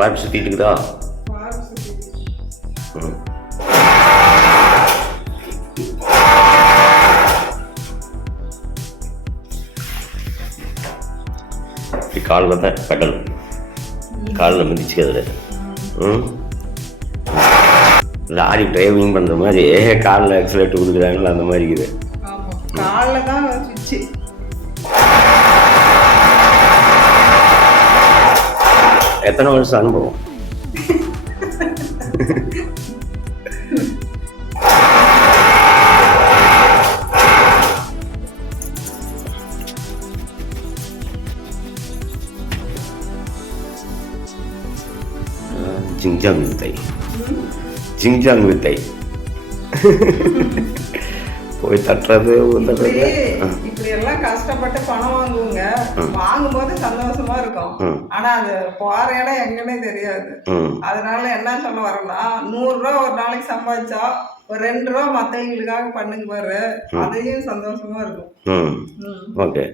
வாய்ப்பு சுற்றிட்டு இருக்குதா? ம். இப்படி காலில் தான் பெடல், காலில் மிதிச்சுக்கிறதுல. ம். லாரி டிரைவிங் பண்ணுற மாதிரி காலில் ஆக்சிலேட் கொடுக்குறாங்களா அந்த மாதிரி இருக்குது. காலில் தான் சுவிட்சு. எத்தனை வருஷம் அனுபவம்? ஜிங்ஜாங் வித்தை, ஜிங்ஜாங் வித்தை. போய் தட்டுறது இப்படி எல்லாம் கஷ்டப்பட்டு பணம் வாங்குவோங்க. வாங்கும்போது சந்தோஷமா இருக்கும். ஆனா அது போற இடம் எங்கன்னே தெரியாது. அதனால என்ன சொல்ல வரேன்னா, 100 ரூபா ஒரு நாளைக்கு சம்பாதிச்சா ஒரு 2 ரூபா மற்றவங்களுக்காக பண்ணுங்க பாரு, அதையும் சந்தோஷமா இருக்கும். ஓகே.